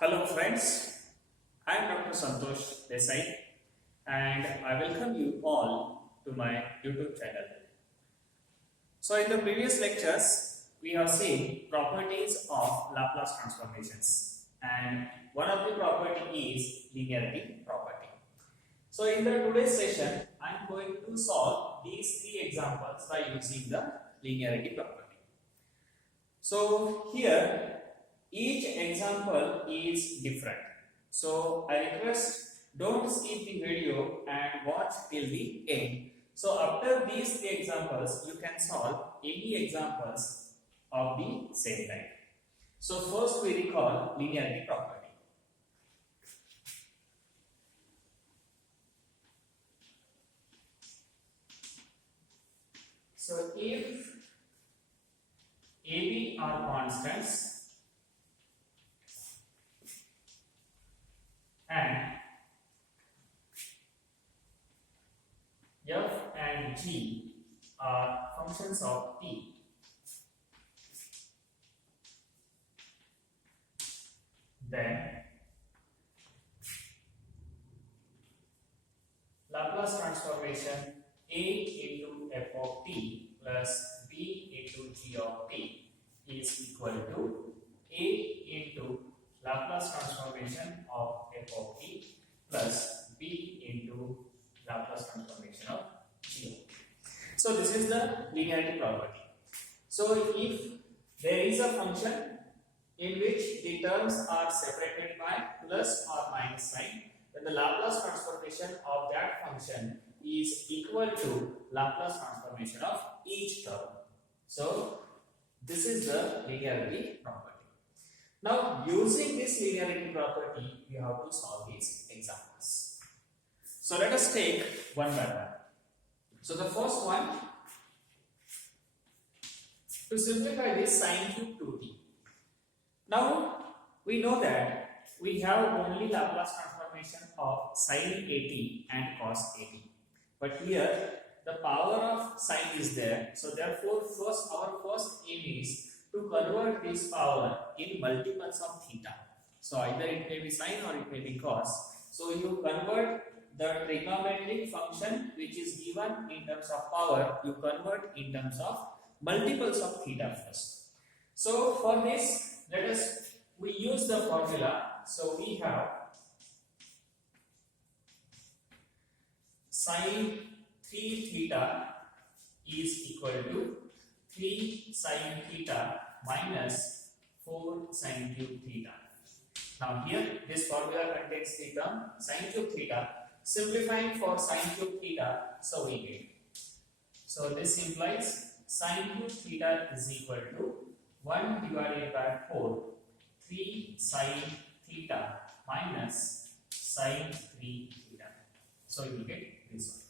Hello friends, I am Dr. Santosh Desai and I welcome you all to my YouTube channel. So in the previous lectures, we have seen properties of Laplace transformations and one of the property is linearity property. So in the today's session, I am going to solve these three examples by using the linearity property. So here each example is different. So I request don't skip the video and watch till the end. So after these three examples, you can solve any examples of the same type. So first we recall linearity property. So if AB are constants and F and G are functions of t, then Laplace transformation A into f of t plus b into g of t is equal to A into Laplace transformation of f of t plus b into Laplace transformation of g of t. So this is the linearity property. So if there is a function in which the terms are separated by plus or minus sign, then the Laplace transformation of that function is equal to Laplace transformation of each term. So this is the linearity property. Now using this linearity property, we have to solve these examples. So let us take one by one. So the first one, to simplify this sin cube 2t. Now we know that we have only Laplace transformation of sin at and cos at. But here the power of sin is there. So therefore our first aim is to convert this power in multiples of theta. So either it may be sin or it may be cos. So you convert the trigonometric function which is given in terms of power, you convert in terms of multiples of theta first. So for this, we use the formula. So we have sin 3 theta is equal to 3 sin theta minus 4 sin cube theta. Now here this formula contains the term sin cube theta. Simplifying for sin cube theta, so we get. So this implies sin cube theta is equal to 1 divided by 4 3 sin theta minus sin 3 theta. So you will get this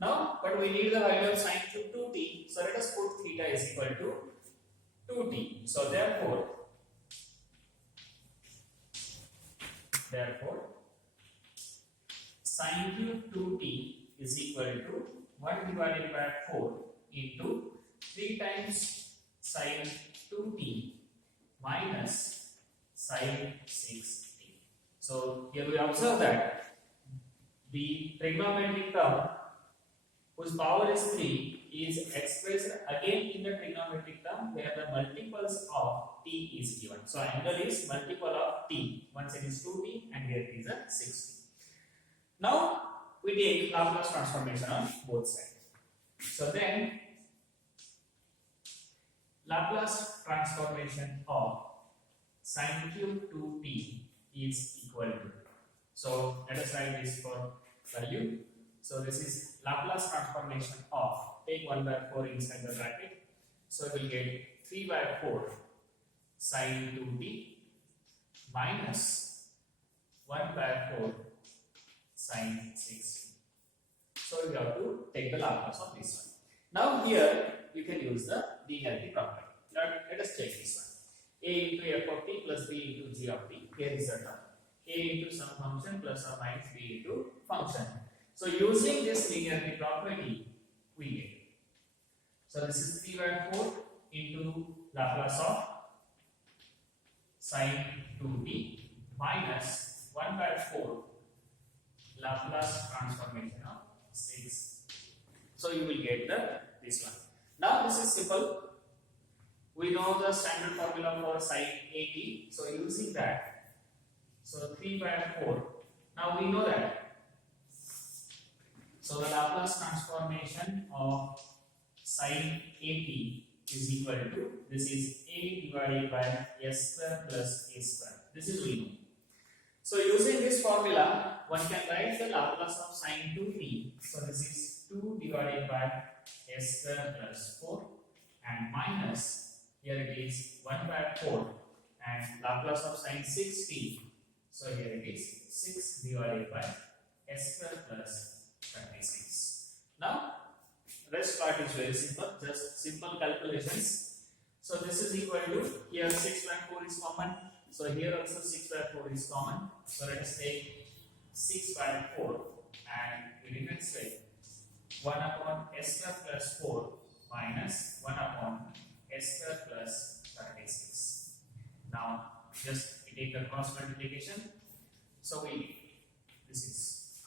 one. Now, but we need the value of sin cube 2t. So let us put theta is equal to 2t. So therefore sin cube 2t is equal to 1 divided by 4 into 3 times sin 2t minus sin 6t. So here we observe that the trigonometric term whose power is 3 is expressed again in the trigonometric term where the multiples of t is given. So angle is multiple of t. Once it is 2t and here it is a 6t. Now we take Laplace transformation on both sides. So then Laplace transformation of sin cube 2t is equal to. So let us write this for value. So this is Laplace transformation of, take 1 by 4 inside the bracket. So we will get 3 by 4 sin 2t minus 1 by 4 sin 6t. So we have to take the Laplace of this one. Now here you can use the linearity property. Let us check this one. A into f of t plus b into g of t. Here is the term. A into some function plus or minus b into function. So using this linearity property, we get. So this is 3 by 4 into Laplace of sin 2t minus 1 by 4 Laplace transformation of 6. So you will get this one. Now this is simple. We know the standard formula for sin 80. So using that, so 3 by 4. Now we know that. So the Laplace transformation of sin 80 is equal to, this is a divided by s square plus a square. This is we know. So using this formula, one can write the Laplace of sin 2t. So this is 2 divided by s square plus 4 and minus, here it is 1 by 4 and Laplace of sin 6t. So here it is 6 divided by s square plus 36. Now rest part is very simple, just simple calculations. So this is equal to, here 6 by 4 is common. So here also 6 by 4 is common. So let us take 6 by 4 and we remains with 1 upon s square plus 4 minus 1 upon s square plus 36. Now just we take the cross multiplication. So this is,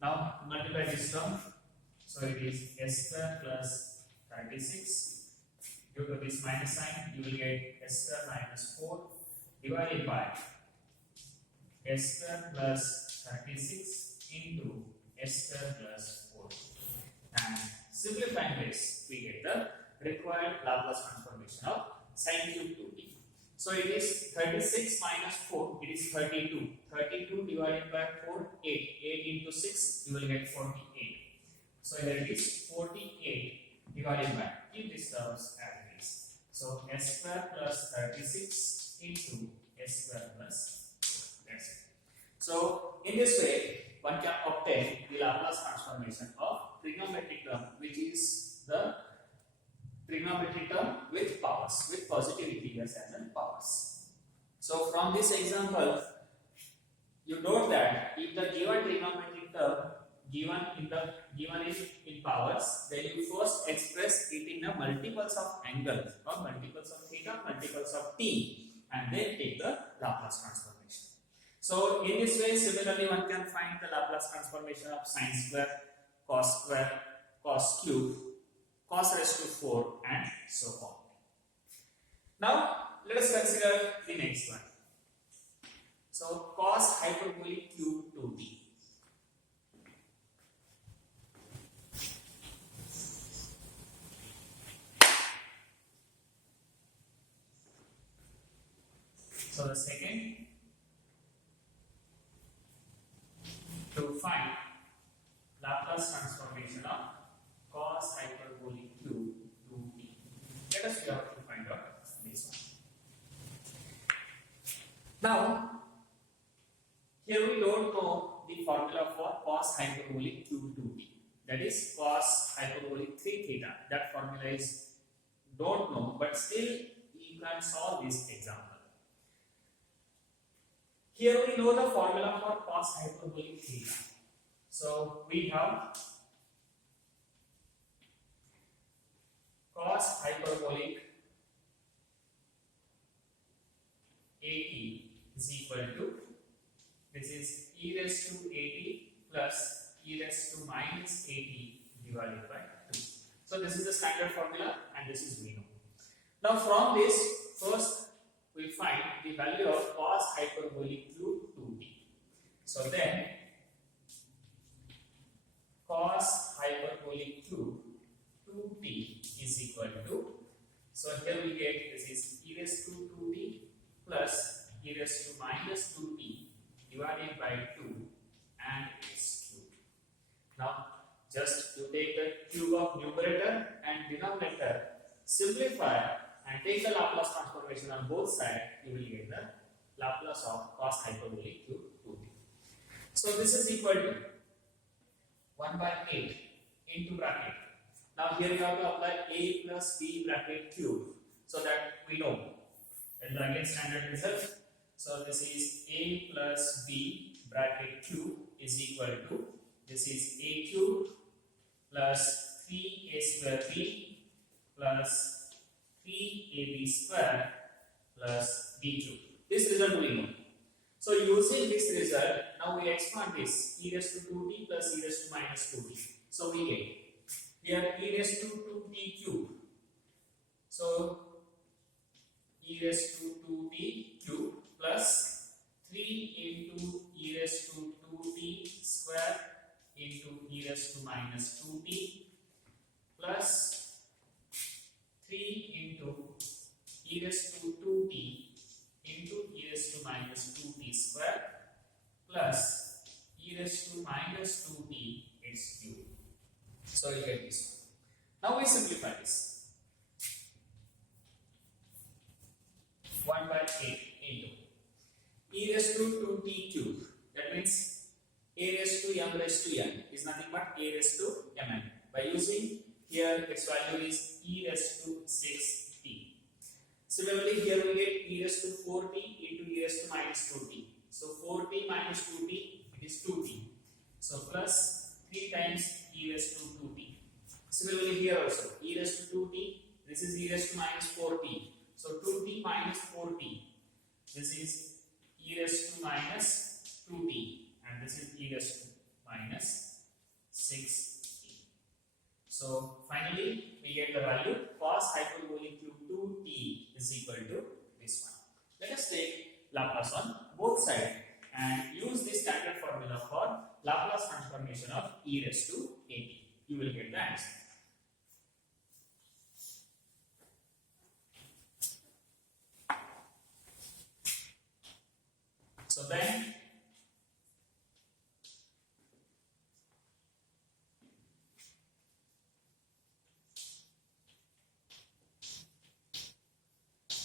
now multiply this term. So it is s square plus 36. Due to this minus sign, you will get s square minus 4 divided by s square plus 36 into s square plus 4. And simplifying this, we get the required Laplace transformation of sin cube 2t. So it is 36 minus 4, it is 32. 32 divided by 4, 8. 8 into 6, you will get 48. So here it is 48 divided by, keep these terms as it is. So s square plus 36 into s square plus 4. That's it. So in this way, one can obtain the Laplace transformation of trigonometric term, which is the trigonometric term with powers, with positive integers as in powers. So from this example, you note that if the given trigonometric term given is in powers, then you first express it in the multiples of angles or multiples of theta, multiples of t, and then take the Laplace transformation. So in this way, similarly, one can find the Laplace transformation of sine square, cos cube, cos raised to 4, and so on. Now let us consider the next one. So cos hyperbolic cube 2t. So the second, to find Laplace transformation of cos hyperbolic cube 2t. Let us try to find out this one. Now, here we don't know the formula for cos hyperbolic cube 2t. That is cos hyperbolic 3 theta. That formula is don't know, but still you can solve this example. Here we know the formula for cos hyperbolic theta. So we have cos hyperbolic 80 is equal to, this is e raised to 80 plus e raised to minus 80 divided by 2. So this is the standard formula and this is we know. Now from this, first we find the value of cos hyperbolic cube 2t. So then cos hyperbolic cube 2t is equal to, so here we get this is e raised to 2t plus e raised to minus 2t divided by 2 and its cube. Now just you take the cube of numerator and denominator, simplify and take the Laplace transformation on both sides, you will get the Laplace of cos hyperbolic cube 2t. So this is equal to 1 by 8 into bracket. Now here you have to apply a plus b bracket cube, so that we know. And again standard result. So this is a plus b bracket cube is equal to, this is a cube plus 3a square b plus 3ab square plus b cube. This result we know. So using this result, now we expand this e raised to 2t plus e raised to minus 2t. So we get here e raised to 2t cube. So e raised to 2t cube plus 3 into e raised to 2t square into e raised to minus 2t plus 3 into e raised to 2t into e raised to minus 2t square plus e raised to minus 2t its cube. So you get this one. Now we simplify this. 1 by 8 into e raised to 2t cube. That means a raised to m raised to n is nothing but a raised to mn. By using here its value is e raised to 6t. Similarly, here we get e raised to 4t into e raised to minus 2t. So 4t minus 2t, it is 2t. So plus 3 times e raised to 2t. Similarly, here also e raised to 2t, this is e raised to minus 4t. So 2t minus 4t, this is e raised to minus 2t, and this is e raised to minus 6t. So finally, we get the value cos hyperbolic cube 2t is equal to this one. Let us take Laplace on both sides and use the standard formula for Laplace transformation of e raised to at. You will get the answer. So then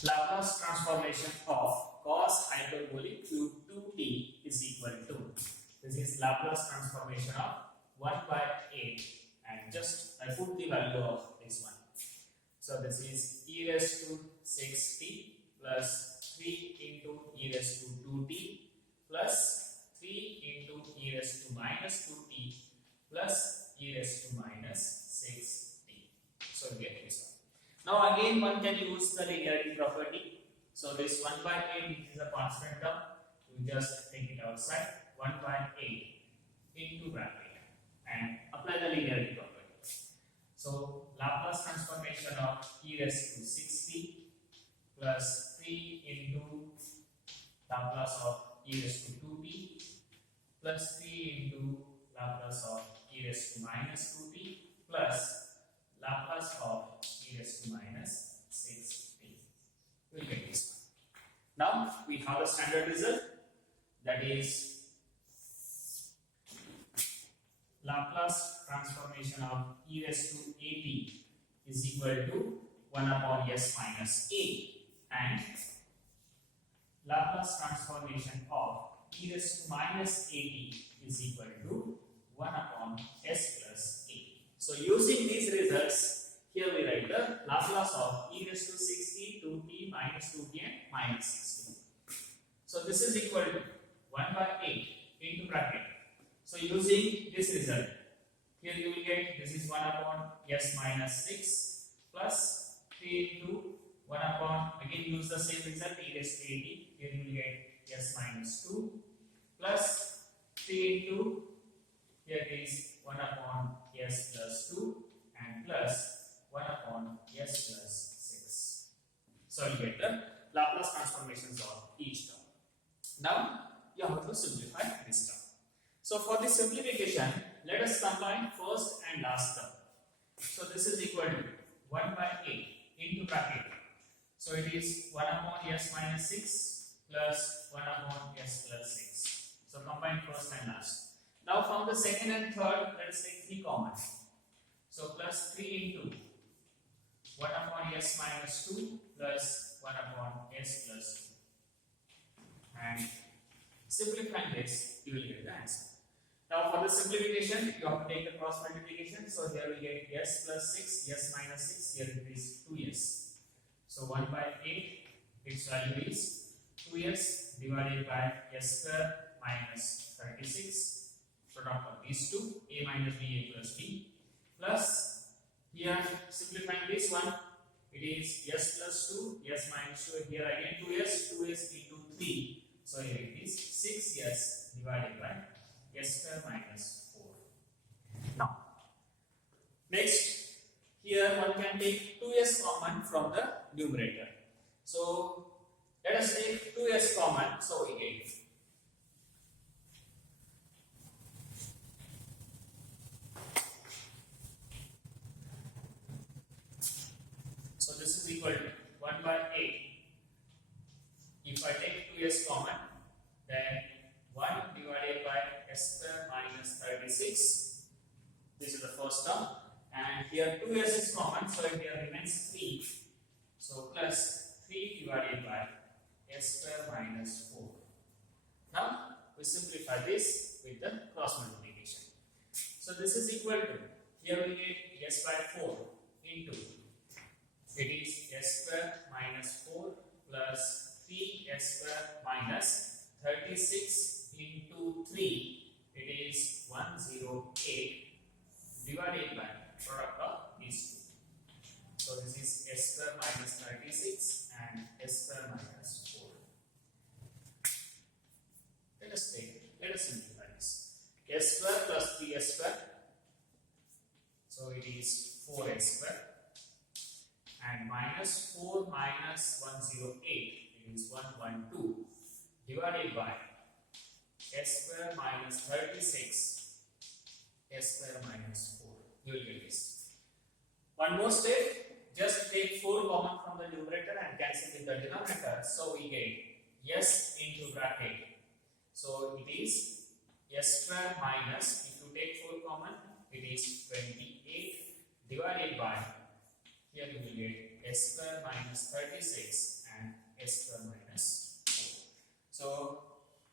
Laplace transformation of cos hyperbolic cube 2t is equal to, this is Laplace transformation of 1 by 8, and just I put the value of this one. So this is e raised to 6t plus 3 into e raised to 2t plus 3 into e raised to minus 2t plus e raised to minus 6t. So we get this one. Now again one can use the linearity property. So this 1 by 8 is a constant term. You just take it outside. 1 by 8 into bracket and apply the linearity property. So Laplace transformation of e raised to 6t plus 3 into Laplace of e raised to 2t plus 3 into Laplace of e raised to minus 2t plus Laplace of e raised to minus 6t. We will get this one. Now we have a standard result, that is Laplace transformation of e raised to at is equal to 1 upon s minus a, and Laplace transformation of e raised to minus at is equal to 1 upon s plus a. So using these results, here we write the Laplace of e raised to 6t, 2t, minus 2t and minus 6t. So this is equal to 1 by 8 into bracket. So using this result, here you will get, this is 1 upon s minus 6 plus 3 into 1 upon, again use the same result, e raised to 80, here you will get s minus 2 plus 3 into, here it is 1 upon s plus 2 and plus 1 upon s plus 6. So you get the Laplace transformations of each term. Now you have to simplify this term. So for this simplification, let us combine first and last term. So this is equal to 1 by 8 into bracket. So it is 1 upon s minus 6 plus 1 upon s plus 6. So combine first and last. Now from the second and third, let us take 3 common. So plus 3 into 1 upon s minus 2 plus 1 upon s plus 2. And simplifying this, you will get the answer. Now for the simplification, you have to take the cross multiplication. So here we get s plus 6, s minus 6, here it is 2s. So 1 by 8, its value is 2s divided by s square minus 36. Product of these two, a minus b, a plus b, plus here simplifying this one, it is s plus 2, s minus 2, here again 2s into 3, so here it is 6s divided by s square minus 4. Now, next, here one can take 2s common from the numerator. So, let us take 2s common, so we get so this is equal to 1 by 8. If I take 2s common, then 1 divided by s square minus 36. This is the first term. And here 2s is common, so here remains 3. So plus 3 divided by s square minus 4. Now we simplify this with the cross multiplication. So this is equal to, here we get s by 4 into, it is s square minus 4 plus 3s square minus 36 into 3, it is 108 divided by product of these two. So this is s square minus 36 and s square minus 4. Let us simplify this. S square plus 3s square, so it is 4s square, and minus 4 minus 108, it is 112 divided by s square minus 36 s square minus 4. You will get this. One more step, just take 4 common from the numerator and cancel with the denominator. So we get s into bracket. So it is s square minus, if you take 4 common, it is 28 divided by, here you will get s square minus 36 and s square minus 4. So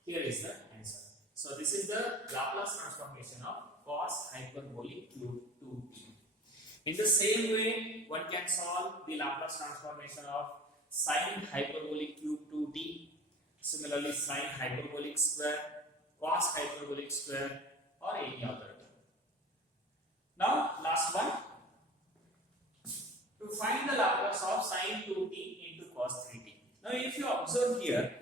here is the answer. So this is the Laplace transformation of cos hyperbolic cube 2t. In the same way, one can solve the Laplace transformation of sin hyperbolic cube 2t. Similarly, sin hyperbolic square, cos hyperbolic square, or any other. Now, last one. To find the Laplace of sin 2t into cos 3t. Now, if you observe here,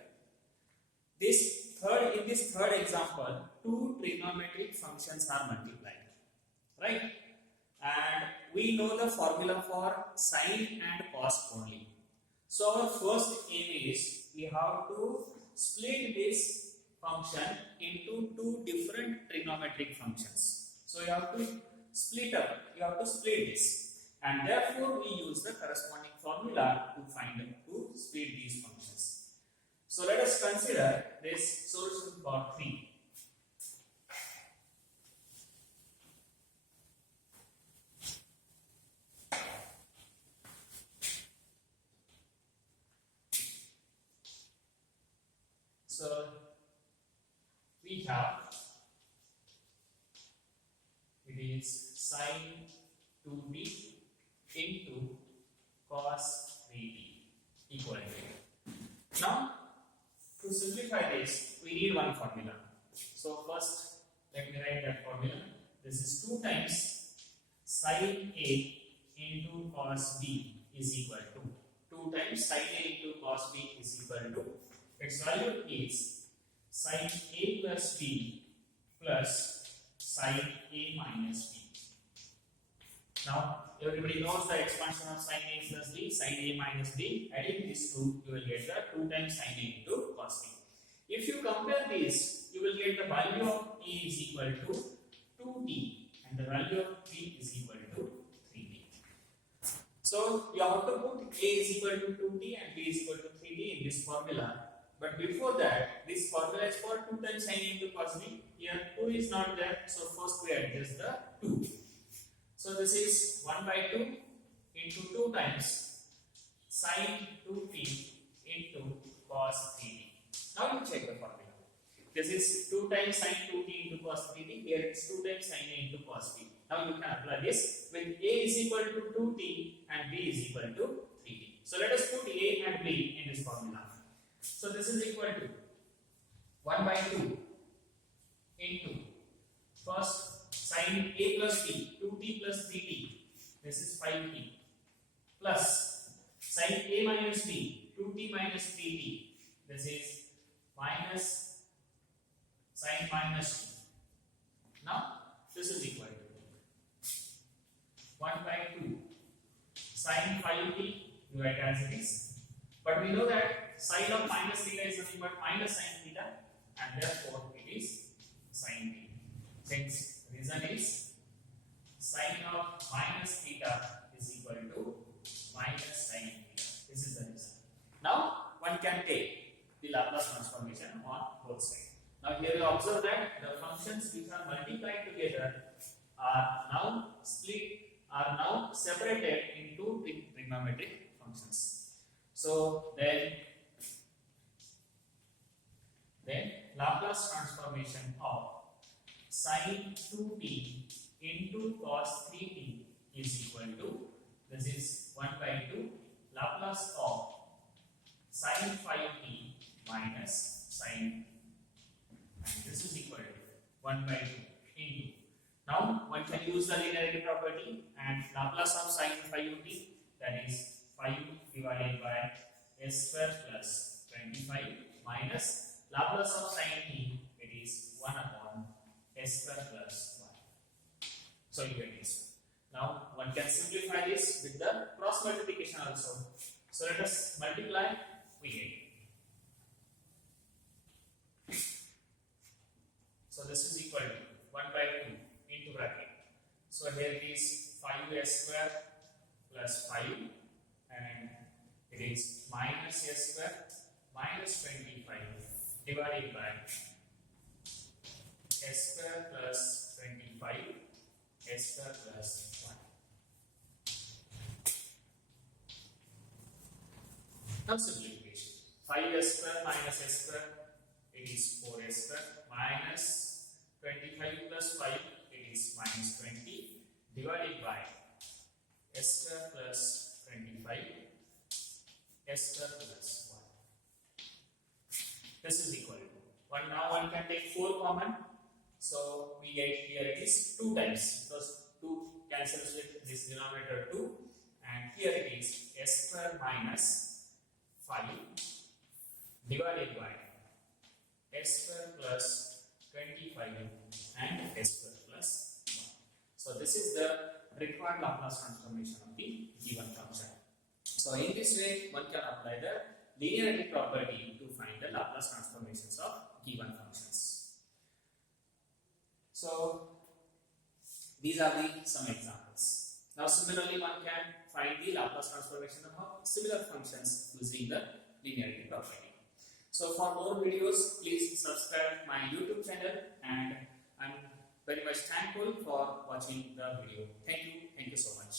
in this third example, 2 trigonometric functions are multiplied, right? And we know the formula for sin and cos only. So our first aim is we have to split this function into 2 different trigonometric functions. So you have to split this, and therefore we use the corresponding formula to split these functions. So let us consider this solution for 3. So we have, it is sin 2t into cos 3t equal to. Now to simplify this, we need one formula. So first, let me write that formula. This is 2 times sin A into cos B is equal to 2 times sin A into cos B is equal to, its value is sin A plus B plus sin A minus B. Now everybody knows the expansion of sin A plus B, sin A minus B. Adding these two, you will get the 2 times sin A into cos B. If you compare this, you will get the value of A is equal to 2t and the value of B is equal to 3t. So you have to put A is equal to 2t and B is equal to 3t in this formula. But before that, this formula is for 2 times sin A into cos B. Here 2 is not there, so first we adjust the 2. So this is 1 by 2 into 2 times sin 2t into cos 3t. Now you check the formula. This is 2 times sin 2t into cos 3t. Here it's 2 times sin A into cos b. Now you can apply this with A is equal to 2t and B is equal to 3t. So let us put A and B in this formula. So this is equal to 1 by 2 into first sin A plus B, 2t plus 3t. This is 5t plus sin A minus B, 2t minus 3t. This is minus minus 2. Now this is equal to 1 by 2 sin phi t, you write as it is. But we know that sine of minus theta is nothing but minus sin theta, and therefore it is sin theta. Since reason is sine of minus theta is equal to minus sin theta. This is the reason. Now one can take the Laplace transformation on both sides. Now here you observe that the functions which are multiplied together are now separated into trigonometric functions. So then Laplace transformation of sin 2t into cos 3t is equal to, this is 1 by 2 Laplace of sin phi t minus sin, and this is equal to 1 by 2 into. Now one can use the linearity property, and Laplace of sin phi t, that is phi divided by s square plus 25 minus Laplace of sin t, it is 1 upon s square plus 1. So you get this. Now one can simplify this with the cross multiplication also. So let us multiply, we get. So this is equal to 1 by 2 into bracket. So here it is 5s square plus 5, and it is minus s square minus 25 divided by s square plus 25 s square plus 1. Now simplification. 5s square minus s square, it is 4s square minus 25 plus 5, it is minus 20 divided by s square plus 25 s square plus 1. This is equal to 1. Now one can take 4 common. So we get here it is 2 times, because 2 cancels with this denominator 2, and here it is s square minus 5 divided by s square plus 25 and s square plus 1. So this is the required Laplace transformation of the given function. So in this way one can apply the linearity property to find the Laplace transformations of given functions. So these are some examples. Now similarly one can find the Laplace transformation of similar functions using the linearity property. So for more videos, please subscribe my YouTube channel, and I'm very much thankful for watching the video. Thank you so much.